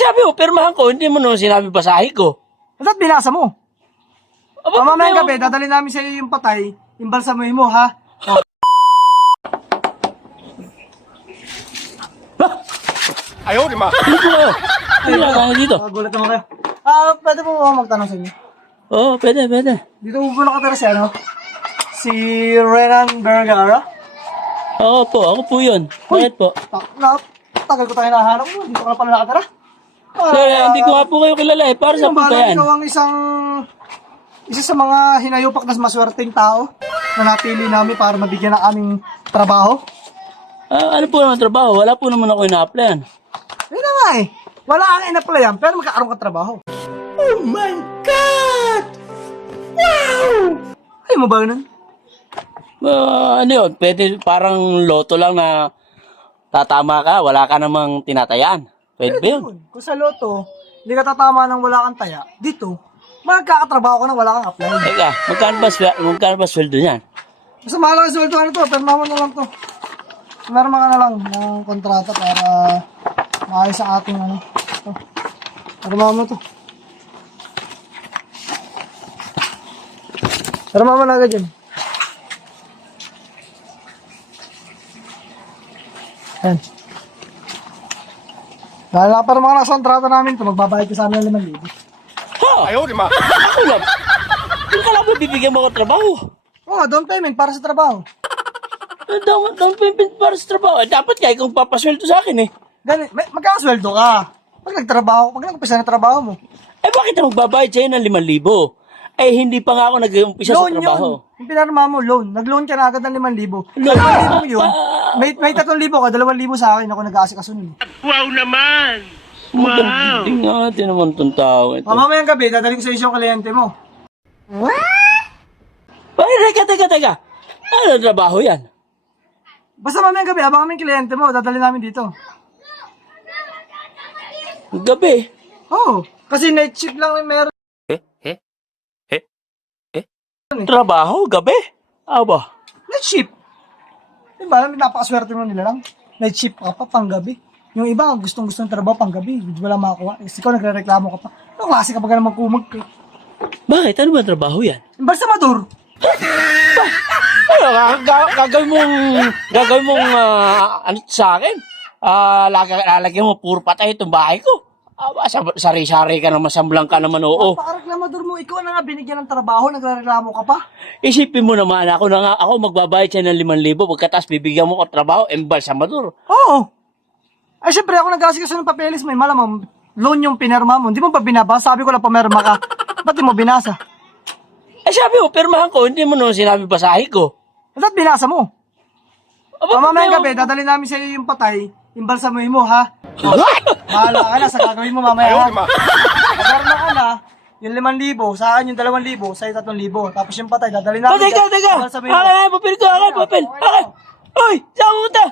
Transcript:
sabi mo, pirmahan ko, hindi mo naman sinabi basahin ko. Ba't binasa mo? Aba, Mamayang gabi, dadali namin sa iyo yung patay, imbalsamuhin mo, ha? Ayaw, di ma. Dito kayo. Ano na dito? Gulat naman kayo. Pwede po magtanong sa inyo. Oo, pwede. Dito po nakatira si ano? Si Renan Vergara. Ako po yun. Bakit po? Tagal ko tayo nahanap mo. Dito ka na pala nakatira. Hindi ko nga po kayo kilala eh. Para sa po ba yan? Ikaw ang isa sa mga hinayupak na maswerteng tao na napili namin para mabigyan ng aming trabaho. Ano po naman trabaho? Wala po naman ako ina-applyan. Yun na nga eh. Wala kang in-applyan pero magkakaroon ka trabaho. Oh my God! Wow! Ayaw mo ba yun? Ano yun? Pwede parang loto lang na tatama ka, wala ka namang tinatayan. Pwede ba yun? Kung sa loto, hindi ka tatama ng wala kang taya, dito, magkakatrabaho ka ng wala kang apply. Teka, magkano ba sweldo niyan? Basta mahal ang sweldo ano to, perma mo na lang to. Perma ka na lang ng kontrata para maayos ang ating ano. To. Perma mo to. Perma mo na agad yun. Yan. Dahil naparama ka na sa kontrata namin ito, magbabayad ka sa amin ng 5,000. Ha? Ayaw, di ma. Ako lang. Yung kala mo bibigyan mo ako trabaho. Oo, down payment para sa trabaho. Down payment para sa trabaho. Dapat nga ikaw papasweldo sa akin eh. Ganun, magkakasweldo ka. Pag nagtrabaho, pag nag-umpisa na trabaho mo. Eh bakit ako magbabayad sa'yo ng 5,000? Eh hindi pa nga ako nag-umpisa sa Loan trabaho. yun. Yung pinarma mo, loan. Nag-loan ka na agad ng 5,000. Loan? 5,000 yun. May 3,000 ka, 2,000 sa akin. Ako nag-aasikaso nun. Hindi nga, di naman itong tao ito. Mamayang gabi, dadaling ko sa isyo yung kliyente mo. Teka. Ano trabaho yan? Basta mamayang gabi, abang kami yung kliyente mo, dadalhin namin dito. Gabi. Oo. Kasi night shift lang yung meron. Trabaho? Gabi? Aba. Night shift. Diba, napakaswerte mo nila lang. Night shift ka pa, pang gabi. Yung iba, gustong-gusto ng trabaho pang gabi. Wala makakuha. Kasi ikaw nagre-reklamo ka pa. Ano klase ka pa naman kumag ka? Bakit? Ano ba trabaho yan? Yung balsamador. Ano, gagawin mong ano sa akin? Lalagyan mo puro patay itong bahay ko. Sari-sari ka naman, samblang ka naman, oo. Pakareklamador mo, ikaw na nga binigyan ng trabaho, nagre-reklamo ka pa. Isipin mo naman, ako magbabayad siya ng 5,000, pagkatas bibigyan mo ko trabaho, embalsamador. Oo. Ay, syempre ako nag-aasikaso ng papeles mo, malamang loan yung pinirma mo. Hindi mo pa binabasa? Sabi ko lang pumirma ka. Ba't di mo binasa? Eh sabi mo, pirmahan ko, hindi mo naman sinabi basahin ko. Ba't binasa mo? Mamayang gabi, Aba, dadali namin sa iyo yung patay, imbalsamuhin mo, ha? Bahala ka na sa gagawin mo mamaya, Ayaw, ha? di ma. Pagkarma ka na, yung 5,000, sa akin yung 2,000, sa iyo 3,000. Tapos yung patay, dadali namin. Teka. Imbalsamuhin mo. Akin, papel ko, papel. Okay na. Akin. Uy, saan mo punta?